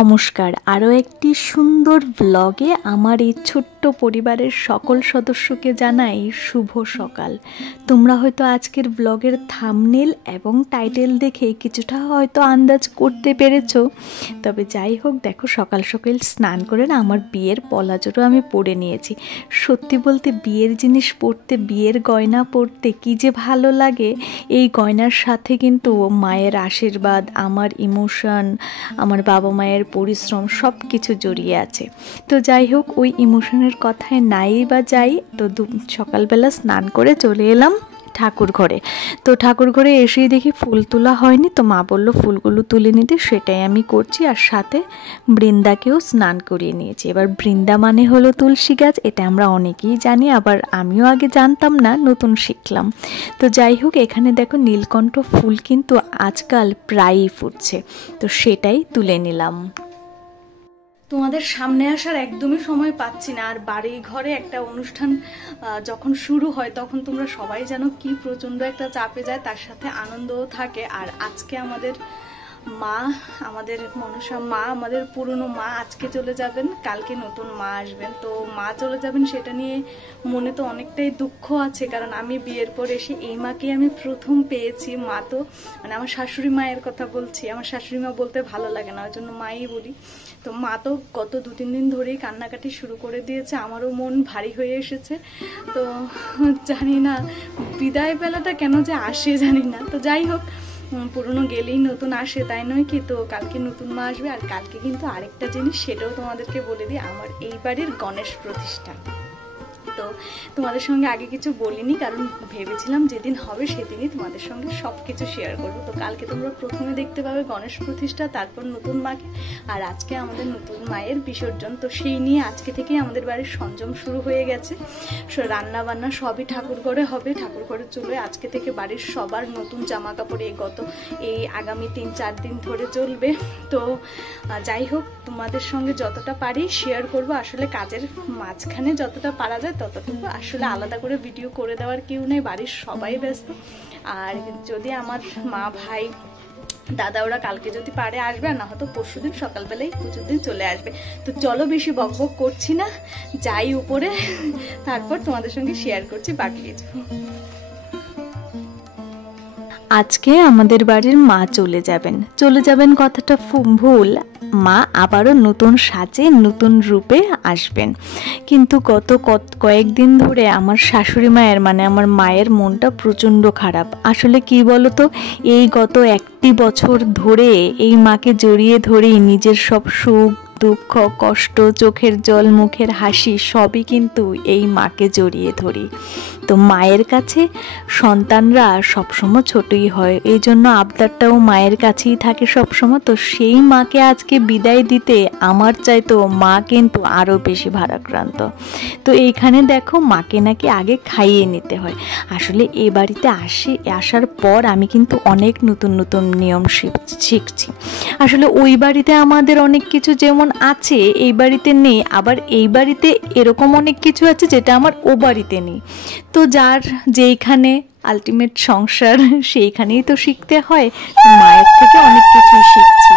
নমস্কার, আরও একটি সুন্দর ব্লগে আমার এই ছোট্ট পরিবারের সকল সদস্যকে জানাই শুভ সকাল। তোমরা হয়তো আজকের ব্লগের থাম্বনেল এবং টাইটেল দেখে কিছুটা হয়তো আন্দাজ করতে পেরেছো। তবে যাই হোক, দেখো সকাল সকাল স্নান করে না আমার বিয়ের পলাজোরও আমি পরে নিয়েছি। সত্যি বলতে বিয়ের জিনিস পরতে, বিয়ের গয়না পরতে কী যে ভালো লাগে। এই গয়নার সাথে কিন্তু মায়ের আশীর্বাদ, আমার ইমোশন, আমার বাবা মায়ের পরিশ্রম সব কিছু জড়িয়ে আছে। তো যাই হোক, ওই ইমোশনের কথায় নাই বা যাই, তো সকালবেলা স্নান করে চলে এলাম ঠাকুর ঘরে। তো ঠাকুর ঘরে এসেই দেখি ফুল তোলা হয়নি, তো মা বললো ফুলগুলো তুলে নিতে, সেটাই আমি করছি। আর সাথে বৃন্দাকেও স্নান করিয়ে নিয়েছি। এবার বৃন্দা মানে হলো তুলসী গাছ, এটা আমরা অনেকেই জানি, আবার আমিও আগে জানতাম না, নতুন শিখলাম। তো যাই হোক, এখানে দেখো নীলকণ্ঠ ফুল কিন্তু আজকাল প্রায়ই ফুটছে, তো সেটাই তুলে নিলাম। তোমাদের সামনে আসার একদমই সময় পাচ্ছি না। আর বাড়ি ঘরে একটা অনুষ্ঠান যখন শুরু হয় তখন তোমরা সবাই জানো কি প্রচণ্ড একটা চাপে যায়, তার সাথে আনন্দও থাকে। আর আজকে আমাদের মা, আমাদের মনসা মা, আমাদের পুরনো মা আজকে চলে যাবেন, কালকে নতুন মা আসবেন। তো মা চলে যাবেন সেটা নিয়ে মনে তো অনেকটাই দুঃখ আছে, কারণ আমি বিয়ের পর এসে এই মাকে আমি প্রথম পেয়েছি। মা তো মানে আমার শাশুড়ি মায়ের কথা বলছি, আমার শাশুড়ি মা বলতে ভালো লাগে না, ওই জন্য মাই বলি। তো মা তো গত 2-3 দিন ধরেই কান্নাকাটি শুরু করে দিয়েছে, আমারও মন ভারী হয়ে এসেছে। তো জানি না বিদায় বেলাটা কেন যে আসে জানি না। তো যাই হোক, পুরনো গেলেই নতুন আসে, তাই নয় কি? তো কালকে নতুন মা আসবে। আর কালকে কিন্তু আরেকটা জিনিস, সেটাও তোমাদেরকে বলে দিই, আমার এই বাড়ির গণেশ প্রতিষ্ঠা। তো তোমাদের সঙ্গে আগে কিছু বলিনি, কারণ ভেবেছিলাম যেদিন হবে সেদিনই তোমাদের সঙ্গে সব কিছু শেয়ার করবো। তো কালকে তোমরা প্রথমে দেখতে পাবে গণেশ প্রতিষ্ঠা, তারপর নতুন মাকে, আর আজকে আমাদের নতুন মায়ের বিসর্জন। তো সেই নিয়ে আজকে থেকেই আমাদের বাড়ির সংযম শুরু হয়ে গেছে। রান্না বান্না সবই ঠাকুর ঘরে হবে, ঠাকুর ঘরে চলে আজকে থেকে বাড়ির সবার নতুন জামা কাপড় এই আগামী 3-4 দিন ধরে চলবে। তো যাই হোক, তোমাদের সঙ্গে যতটা পারি শেয়ার করব। আসলে কাজের মাঝখানে যতটা পারা যায় ততটুকু, আসলে আলাদা করে ভিডিও করে দেওয়ার কেউ নেই, বাড়ির সবাই ব্যস্ত। আর যদি আমার মা, ভাই, দাদা ওরা কালকে যদি পারে আসবে, আর না হয়তো পরশুদিন সকালবেলায় পুজোর দিন চলে আসবে। তো চলো বেশি বকবক করছি না, যাই উপরে, তারপর তোমাদের সঙ্গে শেয়ার করছি বাকি কিছু। আজকে আমাদের বাড়ির মা চলে যাবেন কথাটা ভুল। মা আবারও নতুন সাজে, নতুন রূপে আসবেন। কিন্তু গত কয়েকদিন ধরে আমার শাশুড়ি মায়ের মানে আমার মায়ের মনটা প্রচণ্ড খারাপ। আসলে কি বলতো, এই গত 1 বছর ধরে এই মাকে জড়িয়ে ধরেই নিজের সব সুখ, দুঃখ, কষ্ট, চোখের জল, মুখের হাসি সবই কিন্তু এই মাকে জড়িয়ে ধরি। তো মায়ের কাছে সন্তানরা সবসময় ছোটই হয়, এই জন্য আবদারটাও মায়ের কাছেই থাকে সবসময়। তো সেই মাকে আজকে বিদায় দিতে আমার চাইতো মা কিন্তু আরও বেশি ভারাক্রান্ত। তো এইখানে দেখো মাকে নাকি আগে খাইয়ে নিতে হয়। আসলে এ বাড়িতে আসার পর আমি কিন্তু অনেক নতুন নতুন নিয়ম শিখছি। আসলে ওই বাড়িতে আমাদের অনেক কিছু যেমন আছে এই বাড়িতে নেই, আবার এই বাড়িতে এরকম অনেক কিছু আছে যেটা আমার ও বাড়িতে নেই। তো যার যেইখানে আলটিমেট সংসার সেইখানেই তো শিখতে হয়। মায়ের থেকে অনেক কিছুই শিখছি।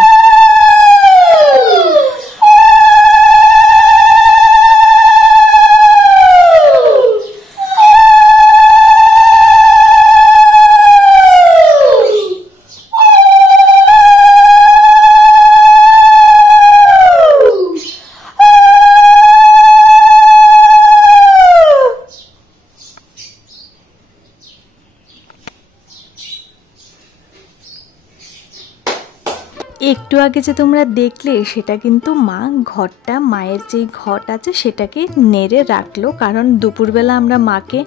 একটু আগে যে তোমরা দেখলে সেটা কিন্তু মা ঘরটা, মায়ের যেই ঘট আছে সেটাকে নেড়ে রাখলো, কারণ দুপুরবেলা আমরা মাকে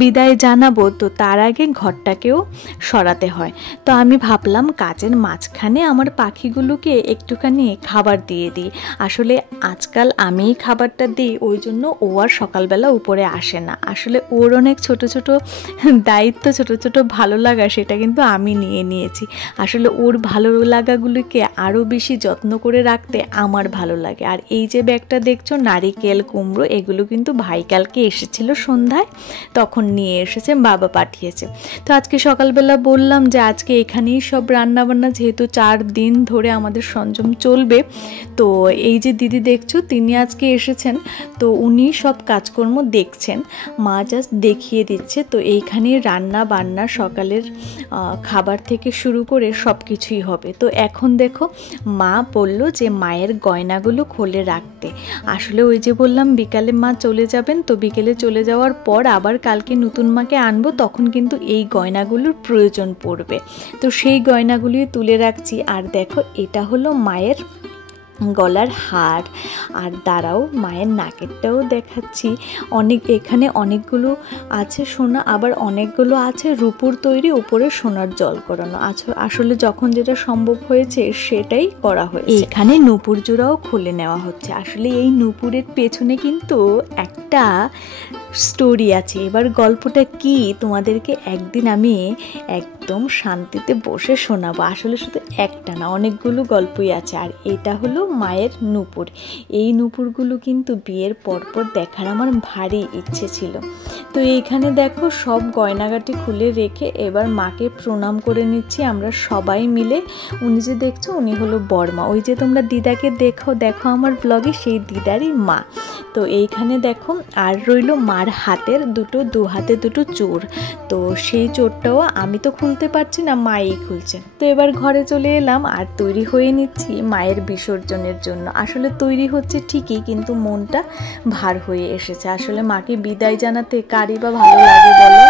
বিদায় জানাবো, তো তার আগে ঘরটাকেও সরাতে হয়। তো আমি ভাবলাম কাজের মাঝখানে আমার পাখিগুলোকে একটুখানি খাবার দিয়ে দিই। আসলে আজকাল আমিই খাবারটা দিই, ওই জন্য ও আর সকালবেলা উপরে আসে না। আসলে ওর অনেক ছোট ছোট দায়িত্ব, ছোট ছোট ভালো লাগা, সেটা কিন্তু আমি নিয়ে নিয়েছি। আসলে ওর ভালো লাগাগুলোকে আরও বেশি যত্ন করে রাখতে আমার ভালো লাগে। আর এই যে ব্যাগটা দেখছো নারিকেল কুমড়ো, এগুলো কিন্তু ভাই কালকে এসেছিল সন্ধ্যায়, তখন নিয়ে এসেছে, বাবা পাঠিয়েছে। তো আজকে সকালবেলা বললাম যে আজকে এখানেই সব রান্নাবান্না, যেহেতু 4 দিন ধরে আমাদের সংযম চলবে। তো এই যে দিদি দেখছো তিনি আজকে এসেছেন, তো উনি সব কাজকর্ম দেখছেন, মা জাস্ট দেখিয়ে দিচ্ছে। তো এইখানে রান্না বান্না সকালের খাবার থেকে শুরু করে সব কিছুই হবে। তো এখন দেখো মা বলল যে মায়ের গয়নাগুলো খুলে রাখতে। আসলে ওই যে বললাম বিকালে মা চলে যাবেন, তো বিকেলে চলে যাওয়ার পর আবার কালকে নতুন মাকে আনবো, তখন কিন্তু এই গয়নাগুলোর প্রয়োজন পড়বে। তো সেই গয়নাগুলি তুলে রাখছি। আর দেখো এটা হলো মায়ের গলার হার, আর দাঁড়াও মায়ের নাকেরটাও দেখাচ্ছি। এখানে অনেকগুলো আছে সোনা, আবার অনেকগুলো আছে রূপোর তৈরি, উপরে সোনার জল করানো। আসলে যখন যেটা সম্ভব হয়েছে সেটাই করা হয়েছে। এখানে নূপুর জোড়াও খুলে নেওয়া হচ্ছে। আসলে এই নূপুরের পেছনে কিন্তু একটা স্টোরি আছে। এবার গল্পটা কি তোমাদেরকে একদিন আমি একদম শান্তিতে বসে শোনাবো। আসলে শুধু একটা না, অনেকগুলো গল্পই আছে। আর এটা হলো মায়ের নূপুর। এই নূপুরগুলো কিন্তু বিয়ের পরপর দেখার আমার ভারী ইচ্ছে ছিল। তো এইখানে দেখো সব গয়নাগাটি খুলে রেখে এবার মাকে প্রণাম করে নিচ্ছি আমরা সবাই মিলে। উনি যে দেখছো উনি হলো বড়মা, ওই যে তোমরা দিদাকে দেখো আমার ব্লগে, সেই দিদারই মা। তো এইখানে দেখো আর রইল মার হাতের দু হাতে দুটো চোর। তো সেই চোরটাও আমি তো খুলতে পারছি না, মাই খুলছে। তো এবার ঘরে চলে এলাম আর তৈরি হয়ে নিচ্ছি মায়ের বিসর্জনের জন্য। আসলে তৈরি হচ্ছে ঠিকই, কিন্তু মনটা ভার হয়ে এসেছে। আসলে মাকে বিদায় জানাতে কারই বা ভালো লাগে বলো।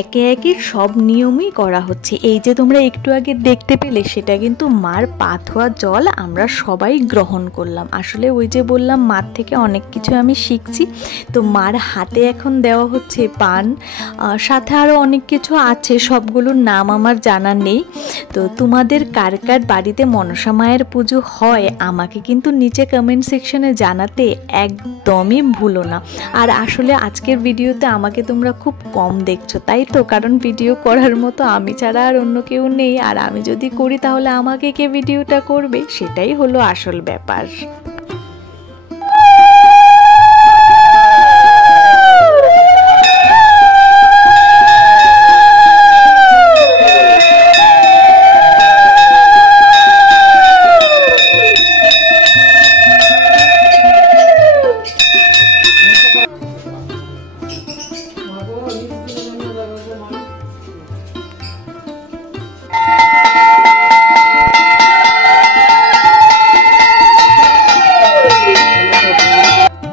একে একে সব নিয়মই করা হচ্ছে। এই যে তোমরা একটু আগে দেখতে পেলে, সেটা কিন্তু মার পা ধোয়া জল আমরা সবাই গ্রহণ করলাম। আসলে ওই যে বললাম মার থেকে অনেক কিছু আমি শিখছি। তো মার হাতে এখন দেওয়া হচ্ছে পান, সাথে আরও অনেক কিছু আছে, সবগুলোর নাম আমার জানা নেই। তো তোমাদের কার কার বাড়িতে মনসা মায়ের পুজো হয় আমাকে কিন্তু নিচে কমেন্ট সেকশনে জানাতে একদমই ভুলো না। আর আসলে আজকের ভিডিওতে আমাকে তোমরা খুব কম দেখছো, তাই তো, কারণ ভিডিও করার মতো আমি ছাড়া আর অন্য কেউ নেই। আর আমি যদি করি তাহলে আমাকে কে ভিডিওটা করবে, সেটাই হলো আসল ব্যাপার।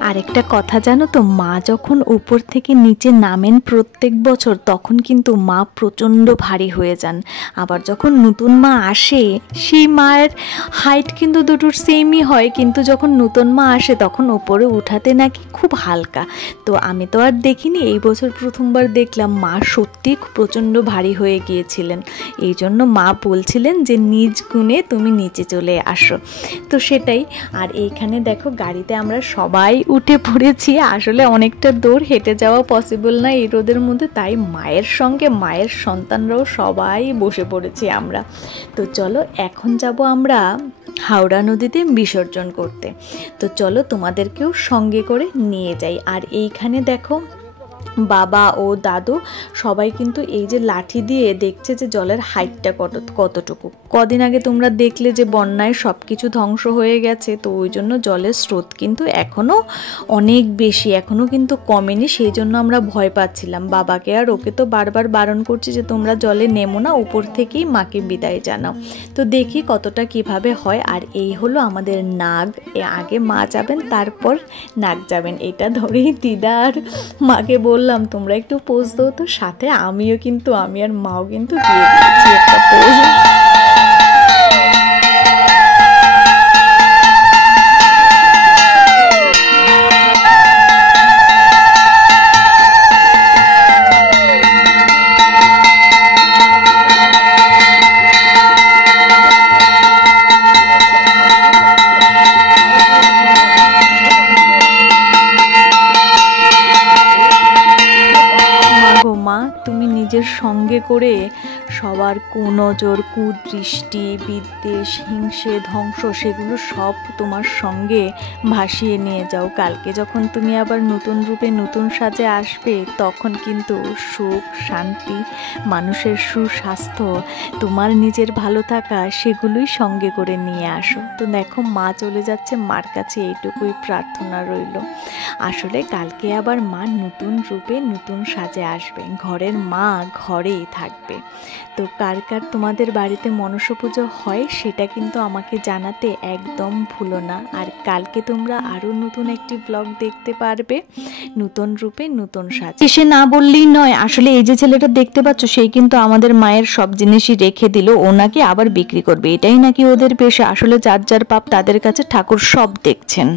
আরেকটা কথা জানো তো, মা যখন উপর থেকে নিচে নামেন প্রত্যেক বছর, তখন কিন্তু মা প্রচণ্ড ভারী হয়ে যান। আবার যখন নতুন মা আসে, সেই মায়ের হাইট কিন্তু দুটোর সেমই হয়, কিন্তু যখন নতুন মা আসে তখন ওপরে উঠাতে নাকি খুব হালকা। তো আমি তো আর দেখিনি, এই বছর প্রথমবার দেখলাম মা সত্যি প্রচণ্ড ভারী হয়ে গিয়েছিলেন। এই জন্য মা বলছিলেন যে নিজ গুণে তুমি নিচে চলে আসো। তো সেটাই। আর এইখানে দেখো গাড়িতে আমরা সবাই উঠে পড়েছি। আসলে অনেকটা দূর হেঁটে যাওয়া পসিবল না এই রোদের মধ্যে, তাই মায়ের সঙ্গে মায়ের সন্তানরাও সবাই বসে পড়েছি আমরা। তো চলো এখন যাব আমরা হাওড়া নদীতে বিসর্জন করতে। তো চলো তোমাদেরকেও সঙ্গে করে নিয়ে যাই। আর এইখানে দেখো বাবা ও দাদু সবাই কিন্তু এই যে লাঠি দিয়ে দেখছে যে জলের হাইটটা কতটুকু। কদিন আগে তোমরা দেখলে যে বন্যায় সব কিছু ধ্বংস হয়ে গেছে, তো ওই জন্য জলের স্রোত কিন্তু এখনও অনেক বেশি, এখনও কিন্তু কমেনি। সেই জন্য আমরা ভয় পাচ্ছিলাম। বাবাকে আর ওকে তো বারবার বারণ করছি যে তোমরা জলে নেমো না, উপর থেকেই মাকে বিদায় জানাও। তো দেখি কতটা কিভাবে হয়। আর এই হলো আমাদের নাগ। আগে মা যাবেন, তারপর নাগ যাবেন। এটা ধরেই দিদা আর মাকে বললাম তোমরা একটু পোজ দাও। তো সাথে আমি আর মাও কিন্তু দিয়ে দিচ্ছি একটা পোজ। তুমি নিজের সঙ্গে করে সবার কুনজর, কুদৃষ্টি, বিদ্বেষ, হিংসে, ধ্বংস সেগুলো সব তোমার সঙ্গে ভাসিয়ে নিয়ে যাও। কালকে যখন তুমি আবার নতুন রূপে নতুন সাজে আসবে, তখন কিন্তু সুখ, শান্তি, মানুষের সুস্বাস্থ্য, তোমার নিজের ভালো থাকা সেগুলোই সঙ্গে করে নিয়ে আসো। তো দেখো মা চলে যাচ্ছে, মার কাছে এইটুকুই প্রার্থনা রইল। আসলে কালকে আবার মা নতুন রূপে নতুন সাজে আসবে, ঘরের মা ঘরেই থাকবে। তো কার কার তোমাদের বাড়িতে মনসা পুজো হয় সেটা কিন্তু আমাকে জানাতে একদম ভুলো না। আর কালকে তোমরা আরও নতুন একটি ব্লগ দেখতে পারবে নতুন রূপে নতুন সাজে। এসে না বললেই নয়, আসলে এই যে ছেলেটা দেখতে পাচ্ছ সেই কিন্তু আমাদের মায়ের সব জিনিসই রেখে দিল, ও নাকি আবার বিক্রি করবে, এটাই নাকি ওদের পেশা। আসলে যার যার পাপ তাদের কাছে ঠাকুর সব দেখছেন।